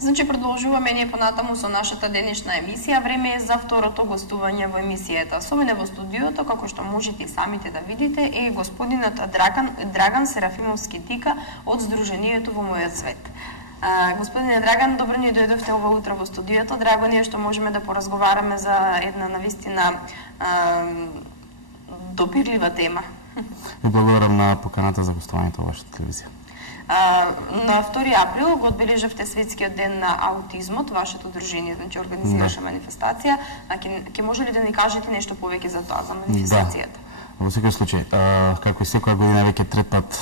Значи продолжуваме ние понатаму со нашата денешна емисија. Време е за второто гостување во емисијата. Со мене во студиото, како што можете самите да видите, е господинот Драган Серафимовски Тика од Сдруженијето Во мојот свет. Господине Драган, добро ни дојдовте ова утро во студиото. Драго ни е што можеме да поразговараме за една навистина допирлива тема. И благодарам на поканата за гостувањето во вашата телевизија. На 2 април го одбележавте светскиот ден на аутизмот, вашето дружение, значи организираше манифестација. Ќе може ли да ни кажете нешто повеќе за тоа, за манифестацијата? Да. Во секој случај, како и секоја година веќе трет пат,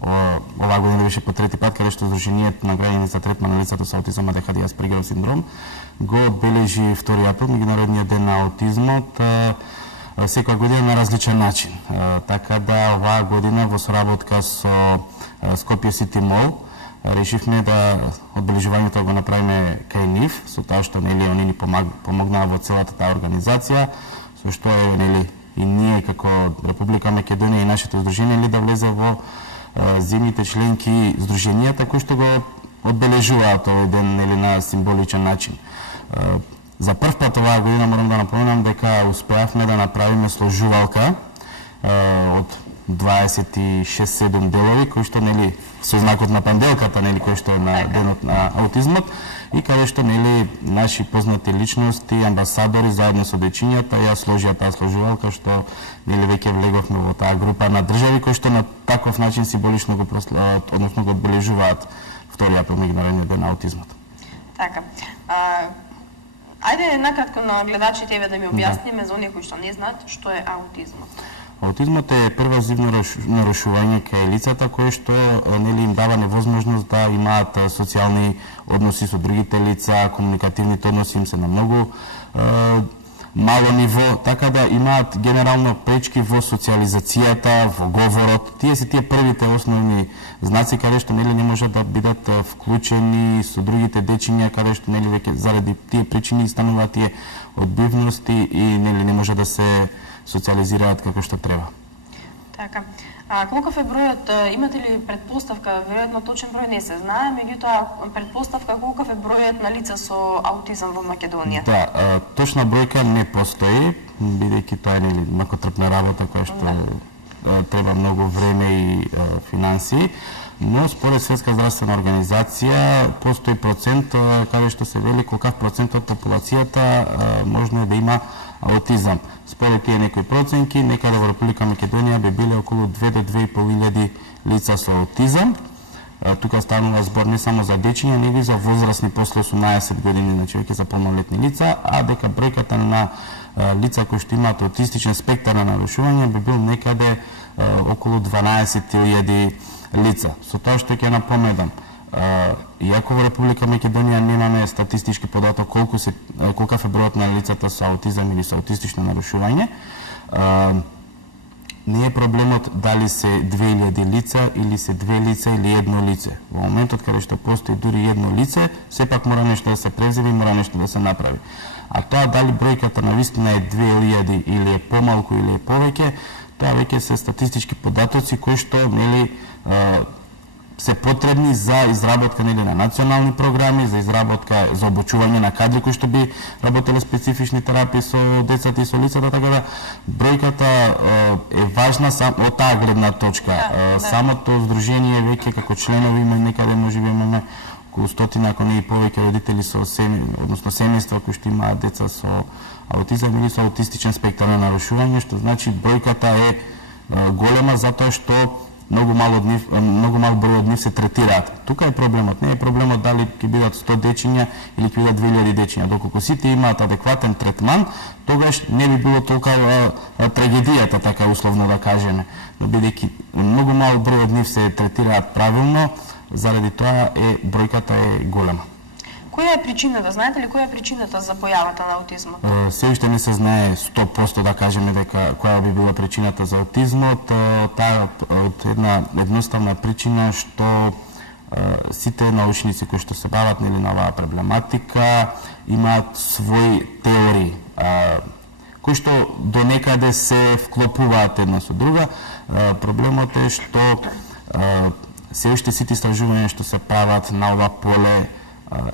оваа година беше по трети пат, каде што Сдруженијето на граѓани за третман на лицата со аутизам, АДХД и Аспергеров синдром го одбележи 2 април, меѓународниот ден на аутизмот, секоја година на различен начин. Така да оваа година во соработка со Скопје Сити Мол решивме да одбележувањето го направиме кај нив, со тоа што нели они ни помогнаа во целата таа организација, со што и ние како Република Македонија и нашето здружение да влезе во земјите членки здруженијата кои што го одбележуваат овој ден на символичен начин. За прв пат оваа година морам да напоменам дека успеавме да направиме сложувалка од 26-7 делови кои што со знакот на панделката кој што е на денот на аутизмот и каде што наши познати личности, амбасадори заедно со дечињата ја сложија таа сложувалка што веќе влеговме во таа група на држави кои што на таков начин символично го одбележуваат 2 април меѓународниот ден на аутизмот. Така. Ајде накратко на гледачите да ми објасниме за оние кои што не знаат што е аутизмот. Аутизмот е первазивно нарушување кај лицата кои што им дава невозможност да имаат социјални односи со другите лица, комуникативните односи им се на многу мало ниво, така да имаат генерално пречки во социјализацијата, во говорот. Тие се тие првите основни знаци каде што не можат да бидат вклучени со другите дечиња, каде што веќе заради тие причини стануваат тие одбивности и не може да се социализираат како што треба. Така. Колков е бројот, имате ли предпоставка, веројатно точен број не се знае, меѓутоа предпоставка колков е бројот на лица со аутизам во Македонија? Да, точна бројка не постои, бидејќи тоа е макотрпна работа која што треба многу време и финансии, но според Светска здравствена организација постои процент каде што се вели колкав процент од популацијата можно да има аутизам. Според тие некои проценки, некаде во Република Македонија би биле околу 2 до 2.500 лица со аутизам. Тука станува збор не само за дечиња, него и за возрастни после 18 години, значи веќе за полнолетни лица, а дека бројката на лица кои што имаат аутистичен спектар на нарушување би бил некаде околу 12.000 лица. Со тоа што ќе напоменам, иако во Република Македонија немаме статистички податок колкав е бројот на лицата со аутизам или со аутистично нарушување, не е проблемот дали се 2000 лица или се 2 лица или едно лице. Во моментот каде што постои дури едно лице, сепак мора нешто да се преземе и мора нешто да се направи. А тоа дали бројката навистина е 2000 или е помалку или е повеќе, тоа веќе се статистички податоци кои што се потребни за изработка на национални програми, за изработка за обучување на кадри кои што би работеле специфични терапии со децата и со лицата, така да бројката е важна од таа гледна точка. Самото здружение веќе како членови има некаде можеби имаме околу 100, ако не и повеќе родители со односно семејства кои што имаат деца со аутизам или со аутистичен спектар на нарушување, што значи бројката е голема затоа што многу мал број од нив се третираат. Тука е проблемот. Не е проблемот дали ќе бидат 100 дечиња или ќе бидат 2000 дечиња. Доколку сите имаат адекватен третман, тогаш не би било толка трагедијата, така условно да кажеме. Но бидејќи многу мал број од нив се третираат правилно, заради тоа бројката е голема. Која е причината? Знаете ли која е причината за појавата на аутизмот? Се уште не се знае 100% да кажеме дека која би била причината за аутизмот. Таа од една едноставна причина што сите научници кои што се бават на оваа проблематика имаат своји теории кои што до некаде се вклопуваат една со друга. Проблемот е што се уште сите истражувања што се прават на ова поле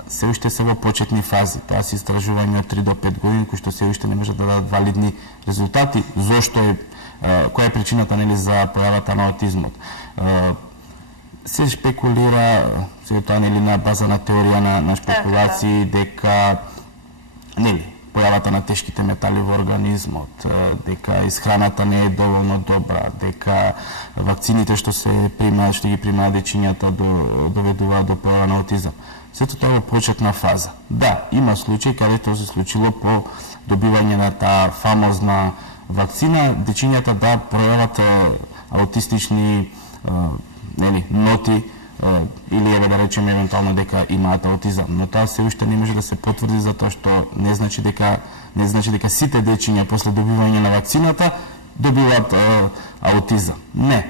се уште се во почетни фази. Тоа се истражување од 3 до 5 години кои што се уште не можат да дадат валидни резултати. Зошто е која е причината нели за појавата на аутизмот? Се шпекулира се тоа нели на база на теорија на шпекулации дека нели појавата на тешките метали во организмот, дека исхраната не е доволно добра, дека вакцините што се примаат, што ги примаат дечињата доведуваат до појава на аутизам. Сето тоа во почетна фаза. Да, има случаи каде тоа се случило по добивање на таа фамозна вакцина, дечињата да пројават аутистични нели ноти или еве да речеме евентуално дека имаат аутизам, но тоа се уште не може да се потврди затоа што не значи дека сите дечиња после добивање на вакцината добиваат аутизам. Не.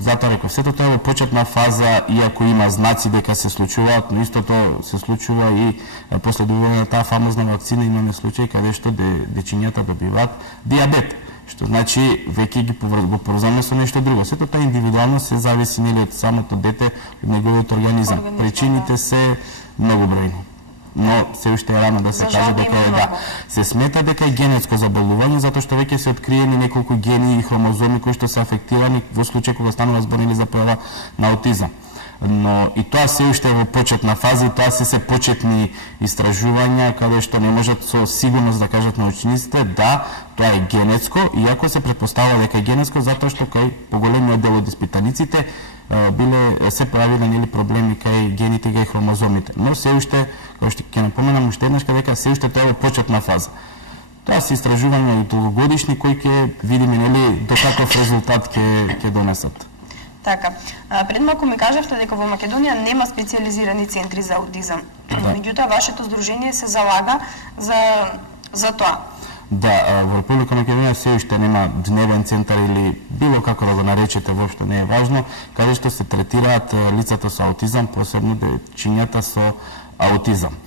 Затоа реков, сето тоа е во почетна фаза, иако има знаци дека се случуваат, но истото се случува и после добивање на таа фамозна вакцина имаме случаи каде што дечињата добиваат диабет. Што значи веќе го поврзаме со нешто друго. Сето тоа индивидуално се зависи нели од самото дете, од неговиот организам. Причините се многобројни. Но се уште е рано да се каже дека е да. Се смета дека е генетско заболување затоа што веќе се откриени неколку гени и хромозоми кои што се афектирани во случај кога станува збор нели за појава на аутизам. Но и тоа се уште во почетна фаза, тоа се почетни истражувања каде што не можат со сигурност да кажат научниците да тоа е генетско, иако се претпоставува дека е генетско затоа што кај поголемиот дел од испитаниците се појавиле нели проблеми кај гените и хромозомите. Но се уште, како што ќе напоменам уште еднаш, дека се уште тоа е во почетна фаза. Тоа се истражувања долгогодишни кои ќе видиме нели до каков резултат ќе донесат. Така, пред малку ми кажавте дека во Македонија нема специјализирани центри за аутизам. Меѓутоа, вашето здружение се залага за тоа. Да, во Република Македонија се уште нема дневен центар или било како да го наречете, воопшто не е важно, каде што се третираат лицата со аутизам, посебно дечињата со аутизам.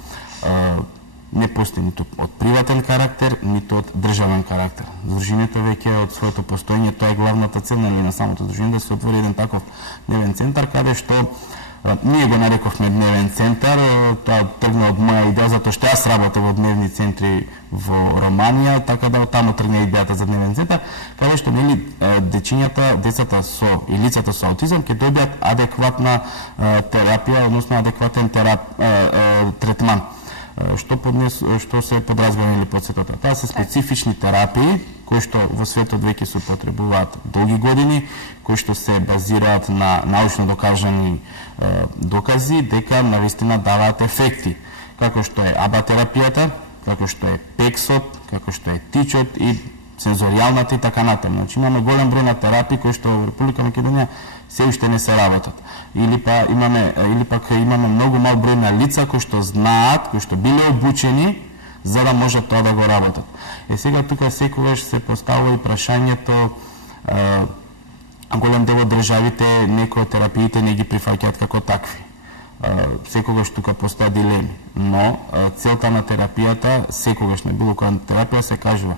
Не постои ниту од приватен карактер, ниту од државен карактер. Здружението веќе од своето постоење, тоа е главната цел на самото здружение, да се отвори еден таков дневен центар, каде што ние го нарековме дневен центар, тоа тргна од моја идеја, затоа што јас работев во дневни центри во Романија, така да таму тргна идејата за дневен центар, каде што нели дечињата, децата со и лицата со аутизам ќе добијат адекватна терапија, односно адекватен третман. Што се подразбира или под сето тоа. Таа се специфични терапии кои што во светот веќе се употребуваат долги години, кои што се базираат на научно докажани докази дека навистина даваат ефекти, како што е АБА терапијата, како што е пексот, како што е тичот и сензоријалната и така натаму. Значи имаме голем број на терапии кои што во Република Македонија се уште не се работат. Или пак имаме многу мал број на лица кои што знаат, кои што биле обучени за да можат тоа да го работат. Сега тука секогаш се поставува и прашањето, голем дел од државите некои од терапиите не ги прифаќаат како такви. Секогаш тука постојат дилеми, но целта на терапијата, секогаш на било која терапија се кажува,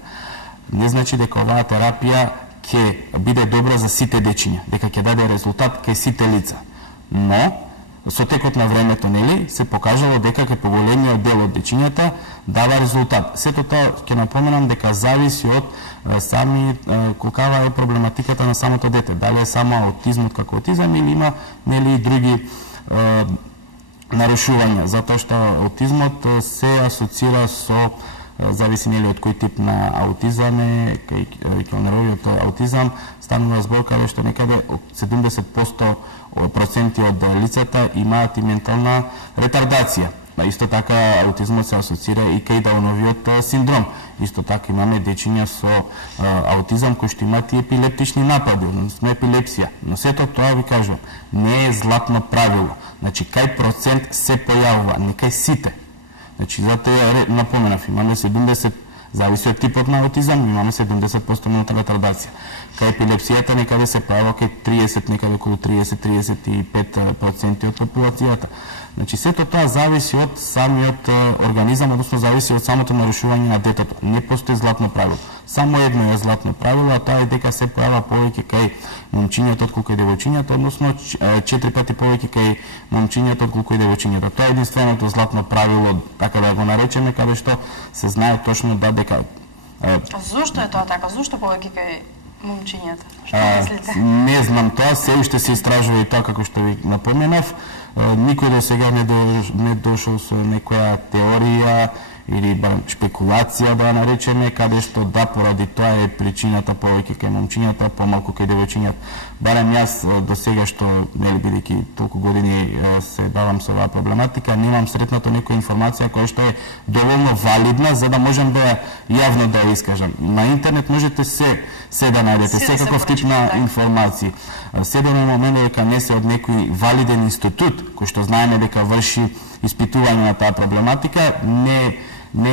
не значи дека оваа терапија ќе биде добра за сите дечиња, дека ќе даде резултат кај сите лица. Но со текот на времето нели се покажало дека кај поголемиот дел од дечињата дава резултат. Сето тоа ќе напоменам дека зависи од сами колкава е проблематиката на самото дете, дали е само аутизмот како аутизам или има нели и други нарушувања, затоа што аутизмот се асоцира со зависи нели од кој тип на аутизам е, кај келнеровиот аутизам станува збор каде што некаде 70% од лицата имаат и ментална ретардација. Исто така аутизмот се асоцира и кај Дауновиот синдром. Исто така имаме дечиња со аутизам кои што имаат и епилептични напади, односно епилепсија. Но сето тоа ви кажувам, не е златно правило. Значи кај процент се појавува, не кај сите. Значи, затоа напоменав, имаме 70, зависи од типот на аутизам, имаме 70% ментална ретардација. кај епилепсијата некаде се појава кај 30, некаде околу 30-35% од популацијата. Значи, сето тоа зависи од самиот организам, односно зависи од самото нарушување на детето. Не постои златно правило. Само едно е златно правило, а тоа е дека се појава повеќе кај момчињата отколку и девојчињата, односно 4 пати повеќе кај момчињата отколку и девојчињата. Тоа е единственото златно правило, така да го наречеме, каде што се знае точно дека Зошто е тоа така? Зошто повеќе кај момчињата? Што мислите? Не знам тоа, се уште се истражува и тоа како што ви напоменав. Никој до сега не дошол со некоја теорија или барем шпекулација да наречеме, каде што да поради тоа е причината повеќе кај момчињата, помалку кај девојчињата. Барем јас до сега што, нели, бидејќи толку години се бавам со оваа проблематика, немам сретнато некоја информација која што е доволно валидна за да можем да јавно да ја искажам. На интернет можете се да најдете, секаков тип на информации. Се до момент дека не се од некој валиден институт кој што знаеме дека врши испитување на таа проблематика, не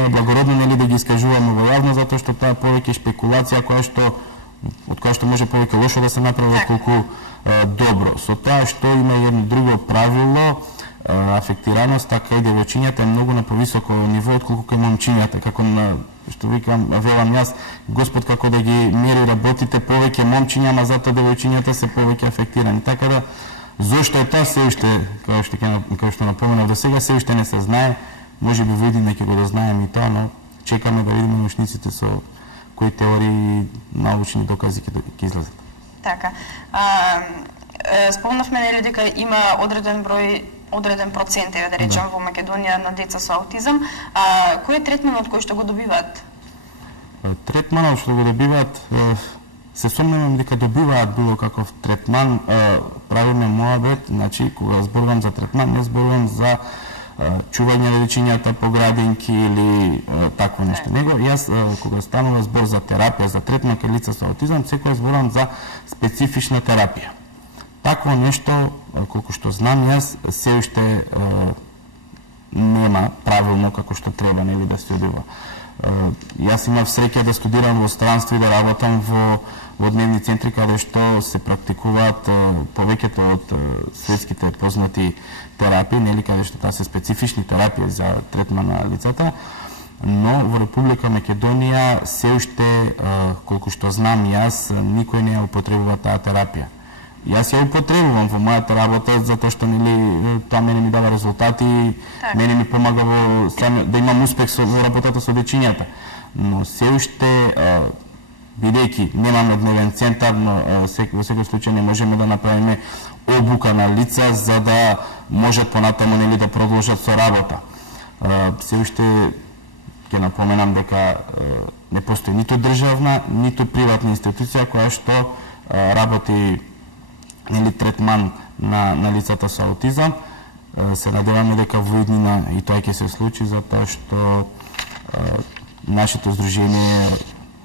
е благородно, нели, да ги искажуваме во јавно, затоа што тоа е повеќе шпекулација од која што може повеќе лошо да се направи отколку добро. Со тоа што има едно друго правило, афектираноста кај девојчињата е многу на повисоко ниво отколку кај момчињата, како на што велам јас, Господ како да ги мери работите повеќе момчиња, ама затоа девојчињата се повеќе афектирани. Така да зошто е тоа се уште, како што напоменав до сега, се уште не се знае. Може би во иднина ќе го дознаеме и тоа, но чекаме да видиме научниците со кои теории и научни докази ќе излезат. Така. Спомнавме, нели, дека има одреден процент, да речем, во Македонија на деца со аутизам. Кој е третманот кој што го добиваат? Третманот што го добиваат, се сомневам дека добиваат било каков третман. Правиме моабет, значи, кога зборувам за третман, не зборувам за чување на дечињата по градинки или такво нешто. Него, јас, кога станува збор за терапија, за третман кај лица со аутизам, секој зборувам за специфична терапија. Такво нешто, колку што знам јас, се уште нема правилно како што треба, нели, да се одива. Јас имав среќа да студирам во странство и да работам во дневни центри каде што се практикуваат повеќето од светските познати терапии, нели, каде што таа се специфични терапии за третман на лицата, но во Република Македонија се уште, колку што знам јас, никој не ја употребува таа терапија. Јас ја употребувам во мојата работа затоа што, нели, тоа мене ми дава резултати, мене ми помага да имам успех во работата со дечињата. Но се уште, бидејќи немаме дневен центар, но во секој случај не можеме да направиме обука на лица за да може понатаму, нели, да продолжат со работа. Се уште ќе напоменам дека не постои ниту државна, ниту приватна институција која што работи, нели, третман на лицата со аутизам. Се надеваме дека во иднина и тоа ќе се случи, затоа што нашето здружение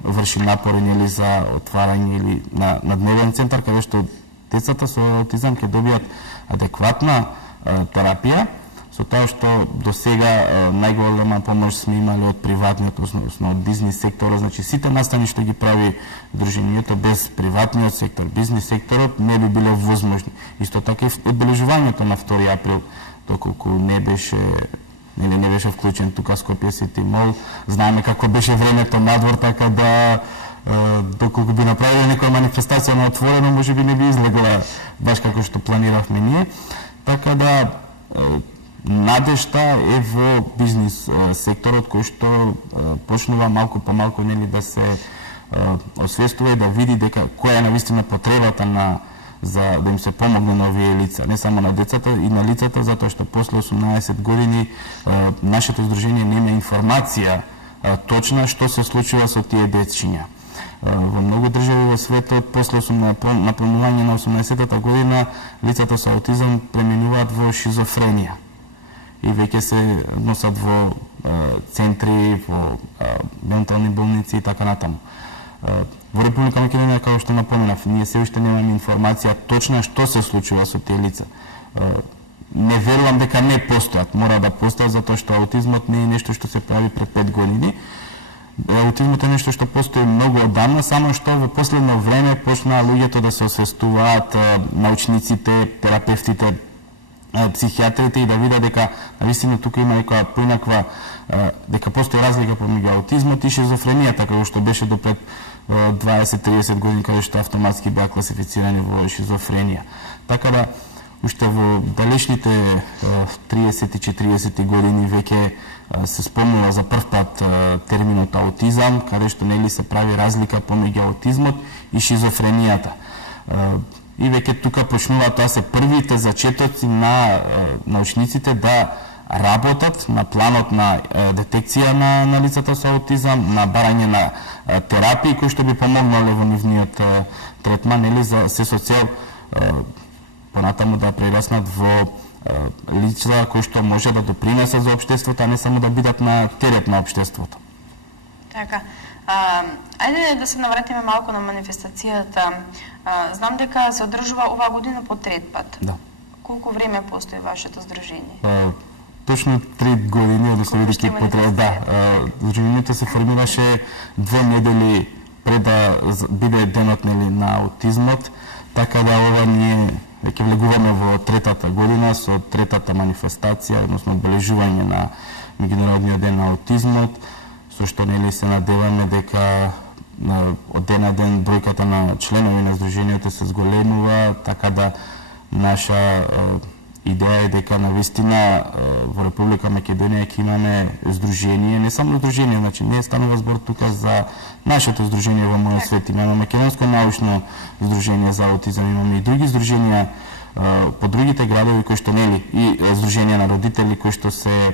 врши напори, нели, за отварање или на дневен центар каде што децата со аутизам ќе добијат адекватна терапија, со тоа што до сега најголема помош сме имали од приватниот, односно од бизнис секторот. Значи, сите настани што ги прави дружењето без приватниот сектор, бизнис секторот, не би било возможни. Исто така и одбележувањето на 2 април, доколку не беше вклучен тука Скопје Сити Мол. Знаеме како беше времето надвор, така да доколку би направиле некоја манифестација на отворено, може би не би излегла баш како што планиравме ние. Така да надежта е во бизнис секторот, кој што почнува малку по малку, нели, да се освестува и да види дека која е навистина потребата за да им се помогне на овие лица, не само на децата и на лицата, затоа што после 18 години нашето здружение нема информација точна што се случува со тие дечиња. Во многу држави во светот после напълнување на 18-та година лицата со аутизам преминуваат во шизофренија и веќе се носат во центри, во ментални болници и така натаму. Во Република Македонија, како што напоменав, ние се уште немаме информација точна што се случува со тие лица. Не верувам дека не постојат, мора да постојат, затоа што аутизмот не е нешто што се прави пред 5 години. Аутизмот е нешто што постои многу одамна, само што во последно време почнаа луѓето да се освестуваат, научниците, терапевтите, психијатрите, и да видат дека навистина тука има некоја поинаква, дека постои разлика помеѓу аутизмот и шизофренијата, како што беше до пред 20-30 години, каде што автоматски беа класифицирани во шизофренија. Така да уште во далечните 30 и 40 години веќе се спомнува за прв пат терминот аутизам, каде што нели се прави разлика помеѓу аутизмот и шизофренијата. И веќе тука почнува, тоа се првите зачетоци на научниците да работат на планот на детекција на лицата со аутизам, на барање на терапии кои што би помогнале во нивниот третман, нели, за се со цел понатаму да прераснат во лица кои што може да допринесат за општеството, а не само да бидат на терет на општеството. Така. Ајде да се навратиме малку на манифестацијата. Знам дека се одржува оваа година по трет пат. Да. Колку време постои вашето здружение? Точно 3 години, односно бидејќи потреба. Да, здружението се формираше 2 недели пред да биде денот, нели, на аутизмот, така да ова ние веќе влегуваме во третата година со третата манифестација, односно обележување на меѓународниот ден на аутизмот, со што нели се надеваме дека од ден на ден бројката на членови на здружението се зголемува, така да наша идеја е дека навистина во Република Македонија ќе имаме здружение, не само здружение, значи не станува збор тука за нашето здружение во мојот свет, имаме Македонско научно здружение за аутизам, имаме и други здруженија по другите градови кои што нели, и здруженија на родители кои што се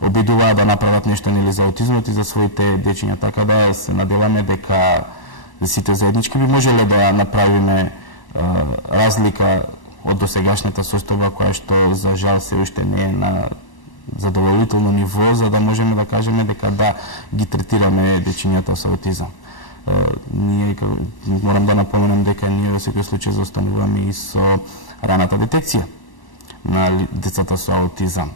обидуваат да направат нешто нели за аутизмот и за своите дечиња, така да се надеваме дека сите заеднички би можеле да направиме разлика од досегашната состојба која што за жал се уште не е на задоволително ниво, за да можеме да кажеме дека да ги третираме дечињата со аутизам. Ние морам да напоменам дека ние во секој случај заостануваме и со раната детекција на децата со аутизам.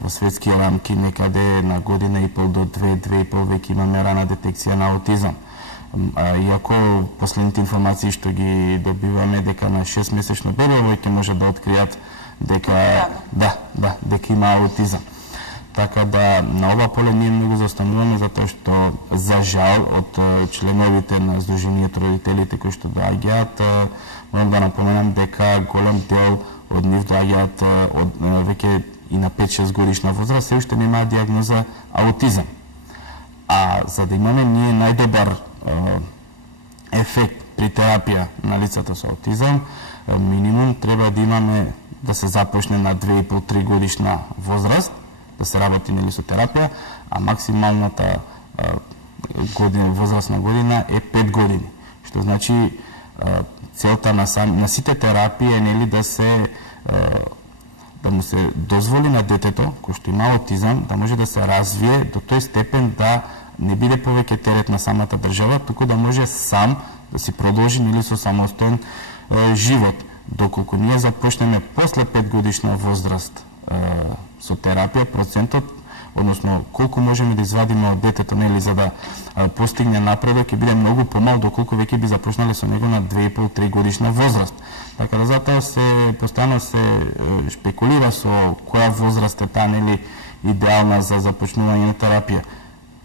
Во светски рамки некаде на година и пол до 2,5 веќе имаме рана детекција на аутизам. Иако последните информации што ги добиваме дека на 6-месечно бебе веќе може да откријат дека дека има аутизам. Така да на ова поле ние многу заостануваме затоа што за жал од членовите на Сдруженијето родителите кои што доаѓаат, морам да напоменам дека голем дел од нив доаѓаат од веќе и на 5-6 годишна возраст, се уште немаат диагноза аутизам. А за да имаме ние најдобар ефект при терапија на лицата со аутизам, минимум треба да имаме да се започне на 2,5-3 годишна возраст, да се работи нели со терапија, а максималната возрастна година е 5 години. Што значи целта на сите терапии е нели да му се дозволи на детето кој што има аутизам да може да се развие до тој степен да не биде повеќе терет на самата држава, туку да може сам да си продолжи нели со самостоен живот. Доколку ние започнеме после 5 годишна возраст со терапија, процентот, односно колку можеме да извадиме од детето нели за да постигне напредок ќе биде многу помал доколку веќе би започнале со него на 2,5-3 годишна возраст. Така да затоа постојано се шпекулира со која возраст е таа нели идеална за започнување на терапија.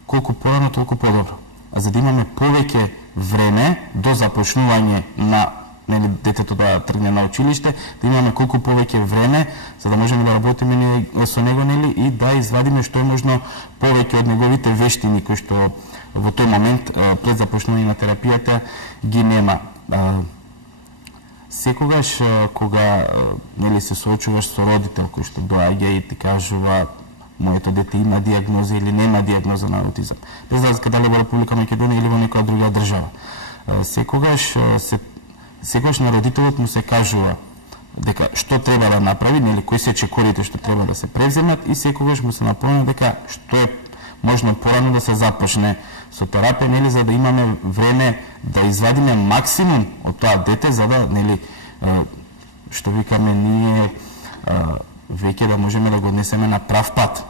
Колку порано, толку подобро. А за да имаме повеќе време до започнување на нели детето да тргне на училиште, да имаме колку повеќе време за да можеме да работиме со него нели и да извадиме што е можно повеќе од неговите вештини кои што во тој момент пред започнување на терапијата ги нема. Секогаш кога нели се соочуваш со родител кој што доаѓа и ти кажува моето дете има диагноза или нема диагноза на аутизам, без разлика дали во Република Македонија или во некоја друга држава, секогаш на родителот му се кажува дека што треба да направи, нели кои се чекорите што треба да се превземат и секогаш му се напомна дека што е можно порано да се започне со терапија, нели за да имаме време да извадиме максимум од тоа дете за да нели што викаме ние веќе да можеме да го однесеме на прав пат.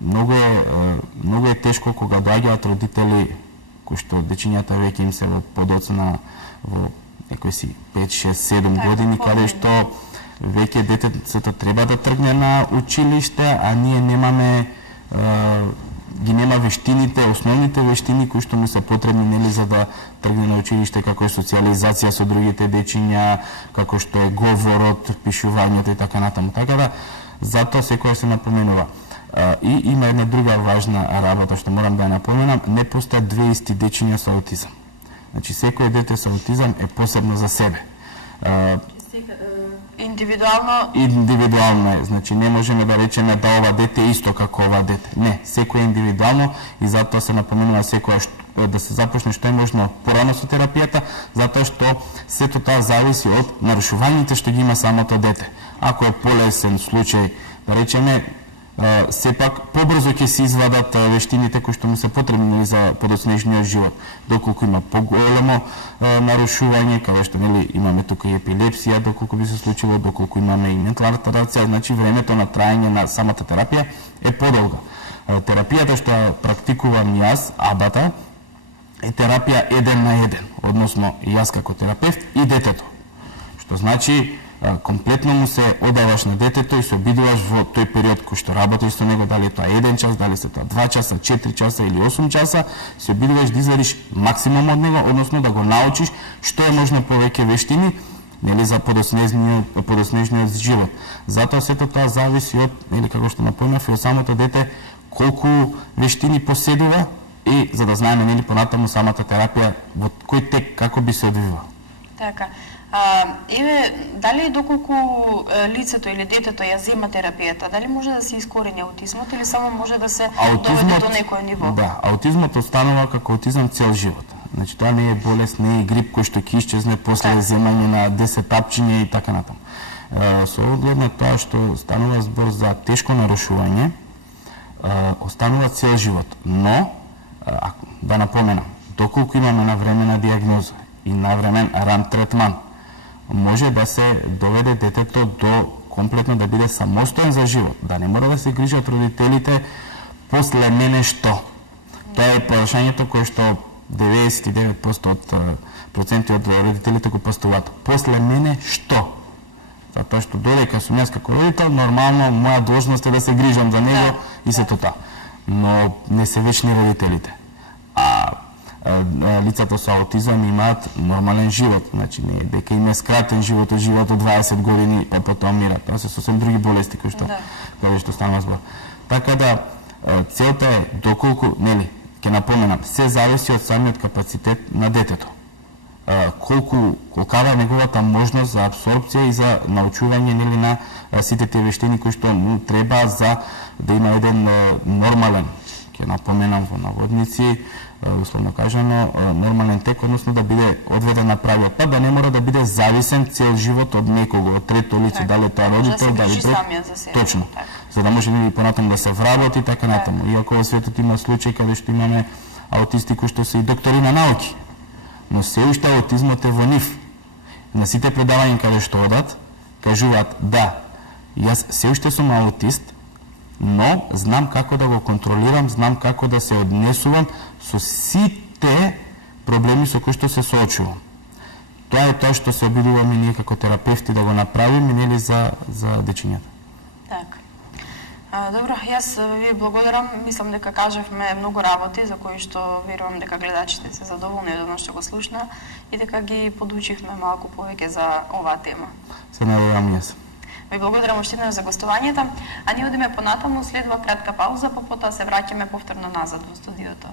многу е тешко кога доаѓаат родители кои што дечињата веќе им се во подоцна во некои си 5, 6, 7 години, каде што веќе детето треба да тргне на училиште, а ние немаме ги нема вештините, основните вештини кои што му се потребни, нели, за да тргне на училиште, како е социјализација со другите дечиња, како што е говорот, пишувањето и така натаму. Така да, затоа секоја се напоменува. И има една друга важна работа што морам да ја напоменам, не постојат две исти дечиња со аутизам. Значи, секој дете со аутизам е посебно за себе. Индивидуално е. Значи, не можеме да речеме да ова дете е исто како ова дете. Не, секој е индивидуално и затоа се напоменува секоја да се започне што е можно порано со терапијата, затоа што сето тоа зависи од нарушувањето што ги има самото дете. Ако е полесен случај, да речеме, сепак побрзо ќе се извадат вештините кои што му се потребни за подоцнежниот живот. Доколку има поголемо нарушување, каде што, нели, имаме тука и епилепсија, доколку би се случило, доколку имаме и ментална ретардација, значи времето на траење на самата терапија е подолга. Терапијата што практикувам јас, АБАТА, е терапија 1 на 1, односно јас како терапевт и детето. Што значи комплетно му се одаваш на детето и се обидуваш во тој период кој што работиш со него, дали е тоа 1 час, дали се тоа 2 часа, 4 часа или 8 часа, се обидуваш да извадиш максимум од него, односно да го научиш што е можно повеќе вештини, нели, за подоцнежниот живот. Затоа сето тоа зависи од, нели, како што напоменав, и од самото дете колку вештини поседува и за да знаеме, нели, понатаму самата терапија во кој тек како би се одвива. Така. Еве, дали доколку лицето или детето ја зема терапијата, дали може да се искорени аутизмот или само може да се доведе до некој ниво? Да, аутизмот останува како аутизам цел живот. Значи, тоа не е болест, не е грип кој што ќе исчезне после земање на 10 тапчиња и така натаму. Со оглед на тоа што станува збор за тешко нарушување, останува цел живот. Но, да напоменам, доколку имаме навремена диагноза и навремен ран третман, може да се доведе детето до комплетно да биде самостоен за живот, да не мора да се грижат родителите после мене што. Тоа е прашањето кое што 99% од родителите го поставуваат. После мене што? Затоа што додека сум јас како родител, нормално моја должност е да се грижам за него и се тоа. Но не се вечни родителите. Лицата со аутизам имаат нормален живот, значи не дека им е скратен живот од 20 години, па потоа умират. Тоа се сосем други болести кои што каде што станува збор. Така да целта е доколку, нели, ќе напоменам, се зависи од самиот капацитет на детето. Колкава е неговата можност за апсорбција и за научување, нели, на сите тие вештини кои што му треба за да има еден нормален, ќе напоменам во наводници, условно кажано, нормален тек, односно да биде одведен на правиот пат, да не мора да биде зависен цел живот од некого, од трето лице, дали тоа родител, дали точно. За да може и понатаму да се вработи така натаму. Иако во светот има случаи каде што имаме аутисти кои што се и доктори на науки, но се уште аутизмот е во нив. На сите предавања каде што одат, кажуваат да, јас се уште сум аутист, но знам како да го контролирам, знам како да се однесувам со сите проблеми со кои што се соочувам. Тоа е тоа што се обидуваме ние како терапевти да го направиме, нели, за дечињата. Така. Добро, јас ви благодарам. Мислам дека кажавме многу работи за кои што верувам дека гледачите се задоволни од она што го слушна и дека ги подучивме малку повеќе за оваа тема. Се надевам јас. Ви благодарам уште еднаш за гостувањето, а ние одиме понатаму, следува кратка пауза, па потоа се враќаме повторно назад во студиото.